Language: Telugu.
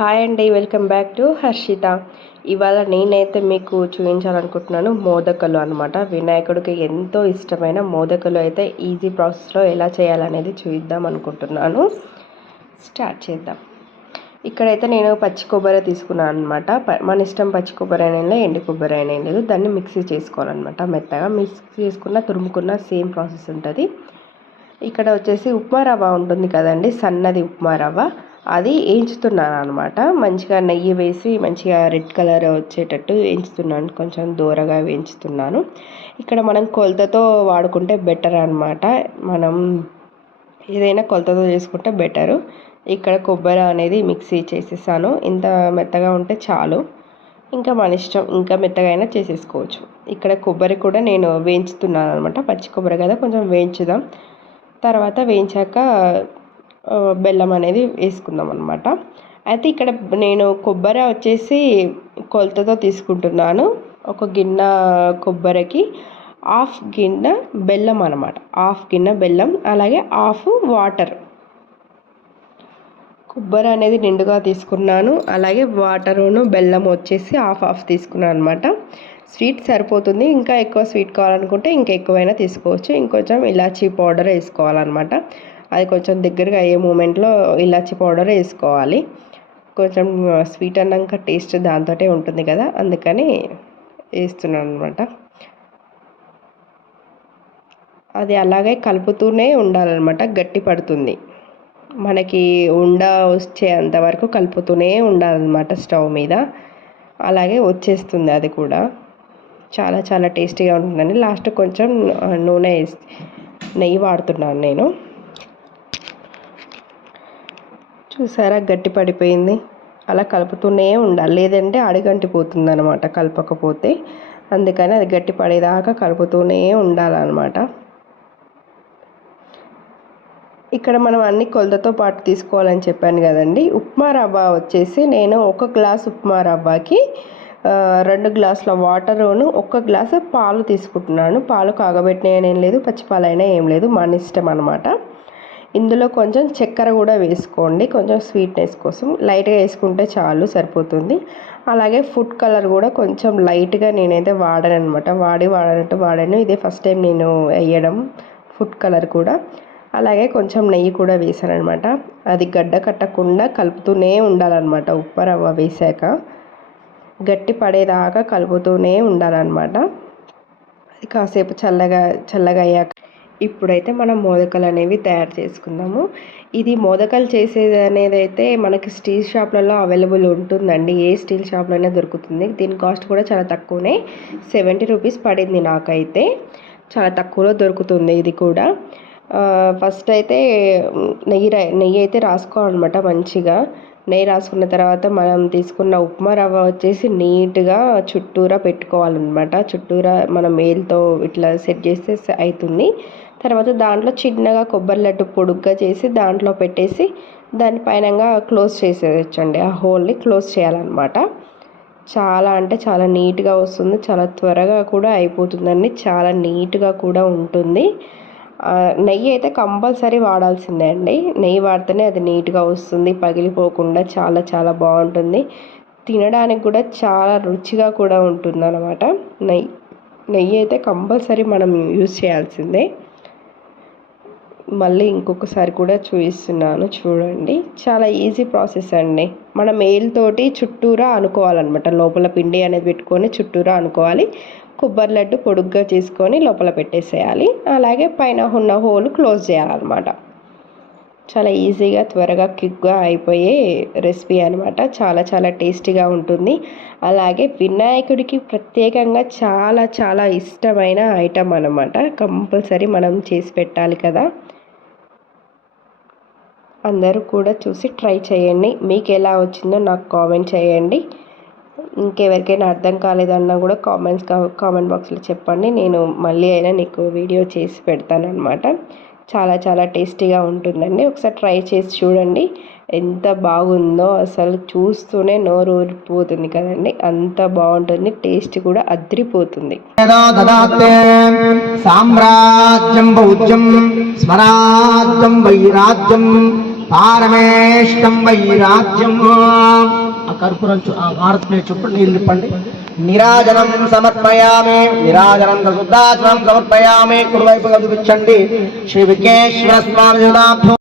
హాయ్ అండి, వెల్కమ్ బ్యాక్ టు హర్షిత. ఇవాళ నేనైతే మీకు చూపించాలనుకుంటున్నాను మోదకలు అనమాట. వినాయకుడికి ఎంతో ఇష్టమైన మోదకలు అయితే ఈజీ ప్రాసెస్లో ఎలా చేయాలనేది చూద్దాం అనుకుంటున్నాను. స్టార్ట్ చేద్దాం. ఇక్కడైతే నేను పచ్చి కొబ్బరి తీసుకున్నాను అనమాట. మన ఇష్టం, పచ్చి కొబ్బరి అయినా ఎండు కొబ్బరి అయినా ఏం లేదు. దాన్ని మిక్సీ చేసుకోవాలన్నమాట. మెత్తగా మిక్సీ చేసుకున్న తురుముకున్న సేమ్ ప్రాసెస్ ఉంటుంది. ఇక్కడ వచ్చేసి ఉప్మా రవ్వ ఉంటుంది కదండి, సన్నది ఉప్మా రవ్వ, అది వేయించుతున్నాను అనమాట. మంచిగా నెయ్యి వేసి మంచిగా రెడ్ కలర్ వచ్చేటట్టు వేయించుతున్నాను, కొంచెం దూరగా వేయించుతున్నాను. ఇక్కడ మనం కొలతతో వాడుకుంటే బెటర్ అనమాట. మనం ఏదైనా కొలతతో చేసుకుంటే బెటరు. ఇక్కడ కొబ్బరి అనేది మిక్సీ చేసేసాను. ఇంత మెత్తగా ఉంటే చాలు, ఇంకా మన ఇష్టం, ఇంకా మెత్తగా అయినా చేసేసుకోవచ్చు. ఇక్కడ కొబ్బరి కూడా నేను వేయించుతున్నాను అనమాట. పచ్చి కొబ్బరి కదా, కొంచెం వేయించుదాం. తర్వాత వేయించాక బెల్లం అనేది వేసుకుందాం అనమాట. అయితే ఇక్కడ నేను కొబ్బరి వచ్చేసి కొలతతో తీసుకుంటున్నాను. ఒక గిన్నె కొబ్బరికి హాఫ్ గిన్నె బెల్లం అనమాట. హాఫ్ గిన్నె బెల్లం, అలాగే హాఫ్ వాటర్. కొబ్బరి అనేది నిండుగా తీసుకున్నాను, అలాగే వాటరును బెల్లం వచ్చేసి హాఫ్ తీసుకున్నాను అనమాట. స్వీట్ సరిపోతుంది, ఇంకా ఎక్కువ స్వీట్ కావాలనుకుంటే ఇంకా ఎక్కువైనా తీసుకోవచ్చు. ఇంకొంచెం ఇలాచీ పౌడర్ వేసుకోవాలన్నమాట. అది కొంచెం దగ్గరగా అయ్యే మూమెంట్లో ఇలాచీ పౌడర్ వేసుకోవాలి. కొంచెం స్వీట్ అన్నాక టేస్ట్ దాంతో ఉంటుంది కదా, అందుకని వేస్తున్నాను అనమాట. అది అలాగే కలుపుతూనే ఉండాలన్నమాట. గట్టి పడుతుంది మనకి, ఉండ వచ్చేంత వరకు కలుపుతూనే ఉండాలన్నమాట స్టవ్ మీద. అలాగే వచ్చేస్తుంది అది కూడా. చాలా చాలా టేస్టీగా ఉంటుందండి. లాస్ట్ కొంచెం నూనె నెయ్యి వాడుతున్నాను నేను. చూసారా, గట్టి పడిపోయింది. అలా కలుపుతూనే ఉండాలి, లేదంటే అడుగంటిపోతుంది అనమాట కలపకపోతే. అందుకని అది గట్టి పడేదాకా కలుపుతూనే ఉండాలన్నమాట. ఇక్కడ మనం అన్ని కొలతతో పాటు తీసుకోవాలని చెప్పాను కదండి. ఉప్మా రవ్వ వచ్చేసి నేను 1 గ్లాస్ ఉప్మా రవ్వకి 2 గ్లాసుల వాటరును 1 గ్లాసు పాలు తీసుకుంటున్నాను. పాలు కాగబెట్టిన ఏం లేదు, పచ్చిపాలైనా ఏం లేదు, మన ఇష్టం అనమాట. ఇందులో కొంచెం చక్కెర కూడా వేసుకోండి, కొంచెం స్వీట్నెస్ కోసం. లైట్గా వేసుకుంటే చాలు, సరిపోతుంది. అలాగే ఫుడ్ కలర్ కూడా కొంచెం లైట్గా నేనైతే వాడాను అనమాట. వాడాను. ఇదే ఫస్ట్ టైం నేను వేయడం ఫుడ్ కలర్ కూడా. అలాగే కొంచెం నెయ్యి కూడా వేసాను అనమాట. అది గడ్డ కట్టకుండా కలుపుతూనే ఉండాలన్నమాట. ఉప్మా రవ్వ వేసాక గట్టి పడేదాకా కలుపుతూనే ఉండాలన్నమాట. అది కాసేపు చల్లగా అయ్యాక ఇప్పుడైతే మనం మోదకలు అనేవి తయారు చేసుకుందాము. ఇది మోదకలు చేసేది అనేది అయితే మనకి స్టీల్ షాప్లలో అవైలబుల్ ఉంటుందండి. ఏ స్టీల్ షాప్లోనే దొరుకుతుంది. దీని కాస్ట్ కూడా చాలా తక్కువనే, 70 రూపీస్ పడింది నాకైతే. చాలా తక్కువలో దొరుకుతుంది ఇది కూడా. ఫస్ట్ అయితే నెయ్యి అయితే రాసుకోవాలన్నమాట. మంచిగా నెయ్యి రాసుకున్న తర్వాత మనం తీసుకున్న ఉప్మా రవ్వ వచ్చేసి నీట్గా చుట్టూరా పెట్టుకోవాలన్నమాట. చుట్టూరా మనం వేలుతో ఇట్లా సెట్ చేస్తే అవుతుంది. తర్వాత దాంట్లో చిన్నగా కొబ్బరి లడ్డు పొడుగ్గా చేసి దాంట్లో పెట్టేసి దానిపైనంగా క్లోజ్ చేసేయచ్చండి. ఆ హోల్ని క్లోజ్ చేయాలన్నమాట. చాలా అంటే చాలా నీట్గా వస్తుంది, చాలా త్వరగా కూడా అయిపోతుందండి, చాలా నీట్గా కూడా ఉంటుంది. నెయ్యి అయితే కంపల్సరీ వాడాల్సిందే అండి. నెయ్యి వాడితేనే అది నీట్గా వస్తుంది, పగిలిపోకుండా చాలా చాలా బాగుంటుంది. తినడానికి కూడా చాలా రుచిగా కూడా ఉంటుంది అన్నమాట. నెయ్యి అయితే కంపల్సరీ మనం యూజ్ చేయాల్సిందే. మళ్ళీ ఇంకొకసారి కూడా చూపిస్తున్నాను చూడండి. చాలా ఈజీ ప్రాసెస్ అండి. మనం వేలుతోటి చుట్టూరా అనుకోవాలన్నమాట. లోపల పిండి అనేది పెట్టుకొని చుట్టూరా అనుకోవాలి. కొబ్బరి లడ్డు పొడుగ్గా చేసుకొని లోపల పెట్టేసేయాలి. అలాగే పైన ఉన్న హోల్ క్లోజ్ చేయాలన్నమాట. చాలా ఈజీగా త్వరగా క్విక్గా అయిపోయే రెసిపీ అనమాట. చాలా చాలా టేస్టీగా ఉంటుంది. అలాగే వినాయకుడికి ప్రత్యేకంగా చాలా చాలా ఇష్టమైన ఐటమ్ అన్నమాట. కంపల్సరీ మనం చేసి పెట్టాలి కదా. అందరూ కూడా చూసి ట్రై చేయండి. మీకు ఎలా వచ్చిందో నాకు కామెంట్ చేయండి. ఇంకెవరికైనా అర్థం కాలేదన్నా కూడా కామెంట్ బాక్స్లో చెప్పండి. నేను మళ్ళీ అయినా నీకు వీడియో చేసి పెడతానమాట. చాలా చాలా టేస్టీగా ఉంటుందండి. ఒకసారి ట్రై చేసి చూడండి. ఎంత బాగుందో అసలు, చూస్తూనే నోరు ఊరిపోతుంది కదండి, అంత బాగుంటుంది. టేస్ట్ కూడా అద్రిపోతుంది. సామ్రాజ్యం భౌజ్యం స్వరాజ్యం వైరాజ్యం పారమేష్టం వైరాజ్యం. ఆ కర్పూరం హారతి చుట్టూ నీళ్ళు నింపండి. నిరాజనం సమర్పయామి. నిరాజనం శుద్ధాచనం సమర్పయామి. కుడివైపుగా చూపించండి. శ్రీ విఘ్నేశ్వర స్వామి